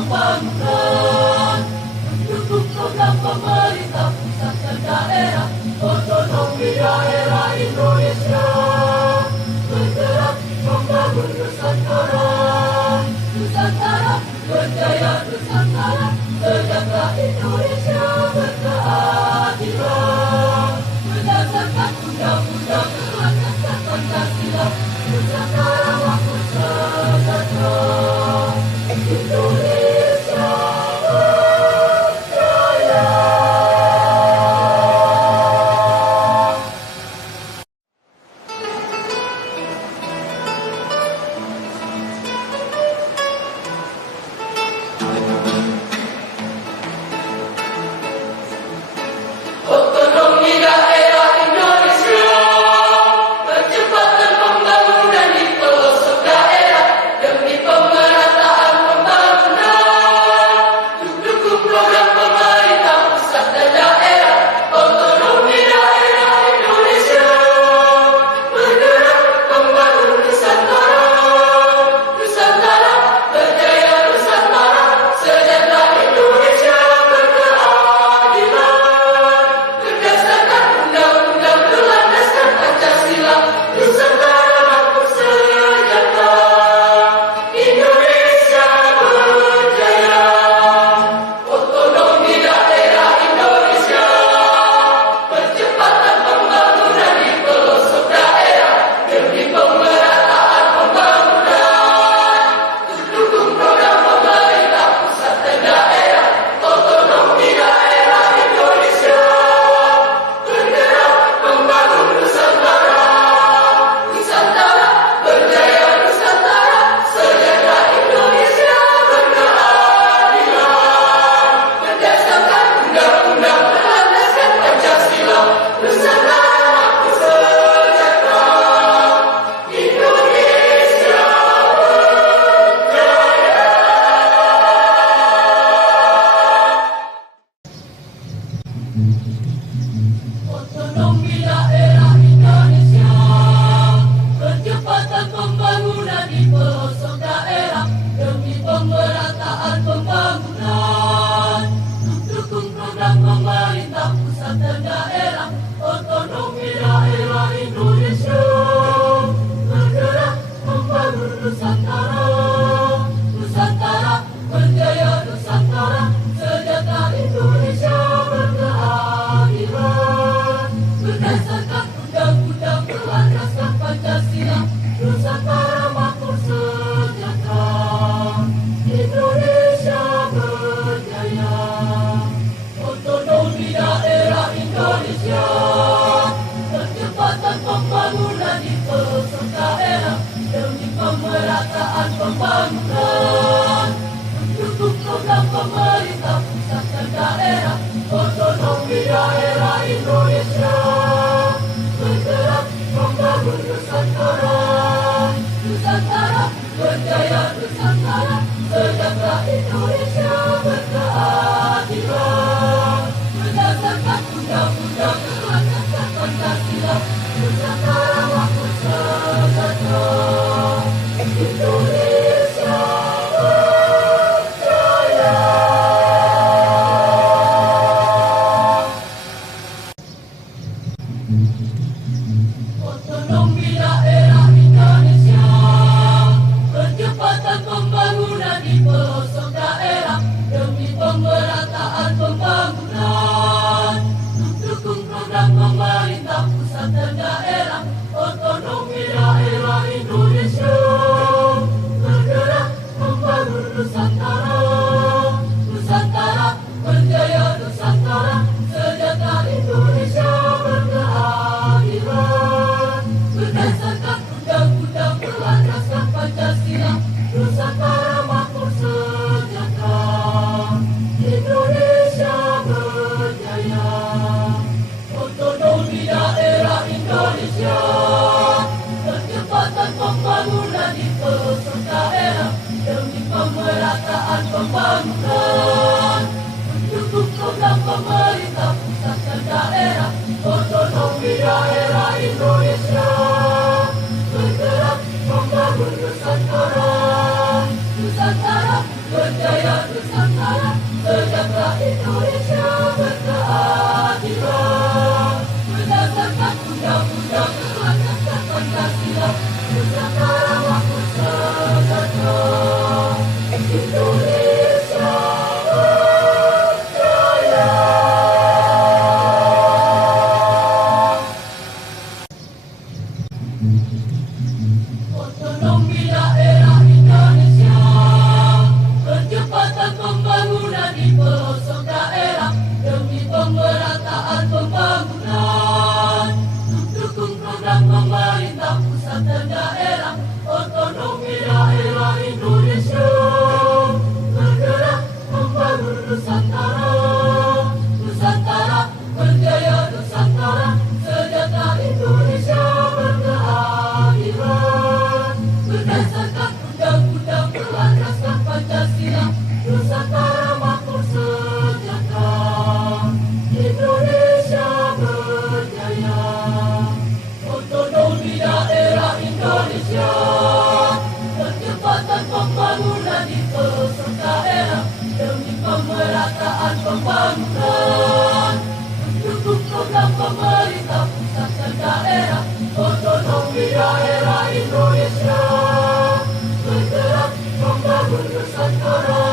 pembangunan, mendukung program pemerintah pusat dan daerah, otonomi daerah Indonesia, bergerak membangun Nusantara, Nusantara berjaya, Nusantara sejahtera, Indonesia berkeadilan, berdasarkan undang-undang berlandaskan Pancasila, Nusantara makmur sejahtera, Indonesia berjaya. Otonomi daerah Indonesia, percepatan pembangunan di pelosok daerah demi pemerataan pembangunan, dukung program pemerintah pusat dan daerah, otonomi daerah Indonesia, bergerak membangun Nusantara, Nusantara berjaya, Nusantara sejahtera, Indonesia berkeadilan, berdasarkan undang-undang berlandaskan Pancasila, Nusantara makmur sejahtera, Indonesia berjaya. Otonomi daerah Indonesia, percepatan pembangunan di pelosok daerah demi pemerataan pembangunan, dukung program pemerintah pusat dan daerah, otonomi daerah Indonesia, bergerak membangun Nusantara, Nusantara berjaya, Nusantara sejahtera, Indonesia berkeadilan, berdasarkan undang-undang berlandaskan Pancasila, Nusantara makmur sejahtera, Indonesia otonomi daerah Indonesia, percepatan pembangunan di pelosok daerah demi pemerataan pembangunan, dukung program pemerintah pusat dan daerah, otonomi daerah Indonesia, bergerak membangun Nusantara, Nusantara berjaya, Nusantara sejahtera, Indonesia berkeadilan, berdasarkan undang-undang berlandaskan Pancasila, Nusantara makmur sejahtera, Indonesia berjaya. Otonomi daerah Indonesia, percepatan pembangunan di pelosok daerah demi pemerataan pembangunan, mendukung program pemerintah pusat dan daerah, otonomi daerah Indonesia, bergerak membangun Nusantara, Nusantara berjaya, Nusantara sejahtera, Indonesia berkeadilan, berdasarkan undang-undang berlandaskan Pancasila, Nusantara makmur sejahtera, Indonesia berjaya. Otonomi daerah Indonesia, percepatan pembangunan di pelosok daerah demi pemerataan pembangunan, dukung program pemerintah pusat dan daerah, otonomi daerah Indonesia, bergerak membangun Nusantara, Nusantara berjaya, Nusantara sejahtera, Indonesia berkeadilan, berdasarkan undang-undang berlandaskan Pancasila, Nusantara makmur sejahtera, Indonesia berjaya. Otonomi daerah Indonesia, percepatan pembangunan di pelosok daerah demi pemerataan pembangunan, mendukung program pemerintah pusat dan daerah, otonomi daerah Indonesia, bergerak membangun Nusantara, Nusantara berjaya Nusantara, sejahtera Indonesia berkeadilan. Berdasarkan undang-undang keluarga Pancasila, Nusantara makmur sejahtera. Indonesia berjaya. Otonomi daerah Indonesia, percepatan pembangunan di pelosok daerah demi pemerataan pembangunan. Dukung program pemerintah pusat dan daerah, otonomi daerah Indonesia bergerak membangun Nusantara. Nusantara berjaya, Nusantara sejahtera, Indonesia berkeadilan. Berdasarkan undang-undang berlandaskan Pancasila, Nusantara makmur sejahtera, Indonesia berjaya. Otonomi daerah Indonesia, percepatan pembangunan di pelosok daerah demi pemerataan pembangunan. Dukung program pemerintah pusat dan daerah, otonomi daerah Indonesia bergerak membangun Nusantara.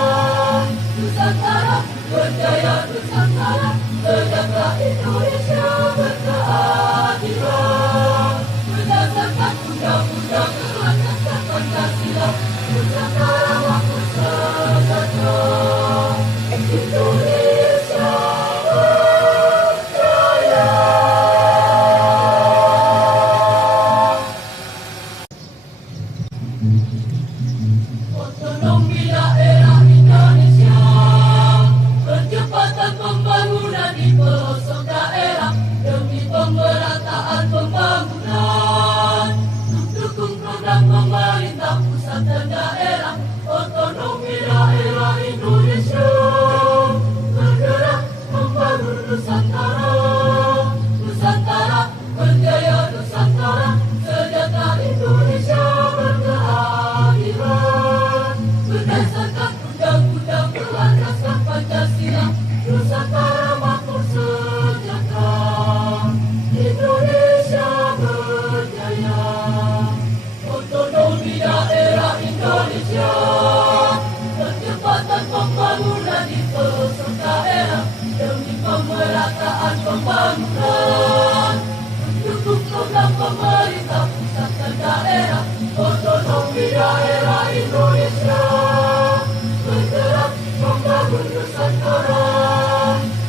Nusantara berjaya, Nusantara sejahtera, Indonesia berkeadilan. Berdasarkan undang-undang keluarga Pancasila, Nusantara makmur sejahtera, Indonesia berjaya. Otonomi daerah Indonesia, percepatan pembangunan di pelosok daerah demi pemerataan pembangunan. Dukung program pemerintah pusat dan daerah, otonomi daerah Indonesia bergerak membangun Nusantara. Nusantara berjaya, Nusantara sejahtera, Indonesia berkeadilan. Berdasarkan undang-undang berlandaskan Pancasila, Nusantara makmur sejahtera, Indonesia berjaya. Otonomi daerah Indonesia, percepatan pembangunan di pelosok daerah demi pemerataan pembangunan. Dukung program pemerintah pusat dan daerah, otonomi daerah Indonesia bergerak membangun Nusantara.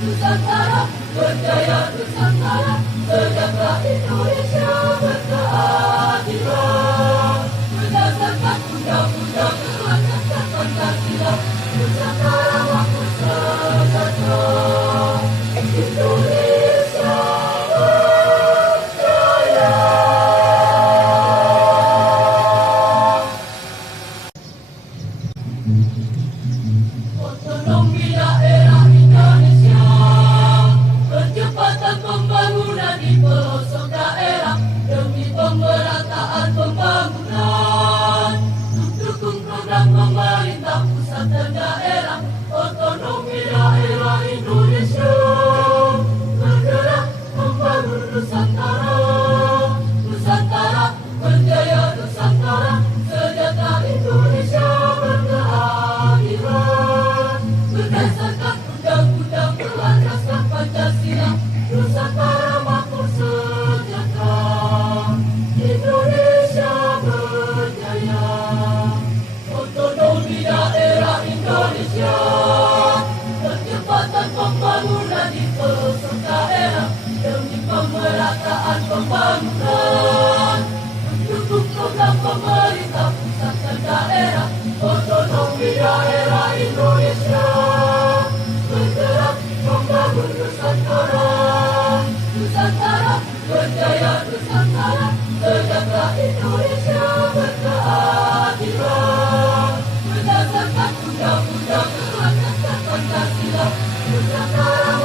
Nusantara berjaya, Nusantara sejahtera, Indonesia berkeadilan. Berdasarkan undang-undang keluarga Pancasila, Nusantara makmur sejahtera, Indonesia berjaya. Otonomi daerah Indonesia, percepatan pembangunan di pelosok daerah demi pemerataan pembangunan. Dukung program pemerintah pusat dan daerah, otonomi daerah Indonesia bergerak membangun Nusantara. Nusantara berjaya, Nusantara sejahtera, Indonesia berkeadilan. Berdasarkan undang-undang berlandaskan Pancasila, Nusantara makmur sejahtera, Indonesia berjaya. Otonomi daerah Indonesia, percepatan pembangunan di pelosok daerah demi pemerataan pembangunan. Dukung program pemerintah pusat dan daerah, otonomi daerah Indonesia bergerak membangun Nusantara. Nusantara berjaya, Nusantara sejahtera, Indonesia berkeadilan. Berdasarkan undang-undang keluarga Pancasila, Nusantara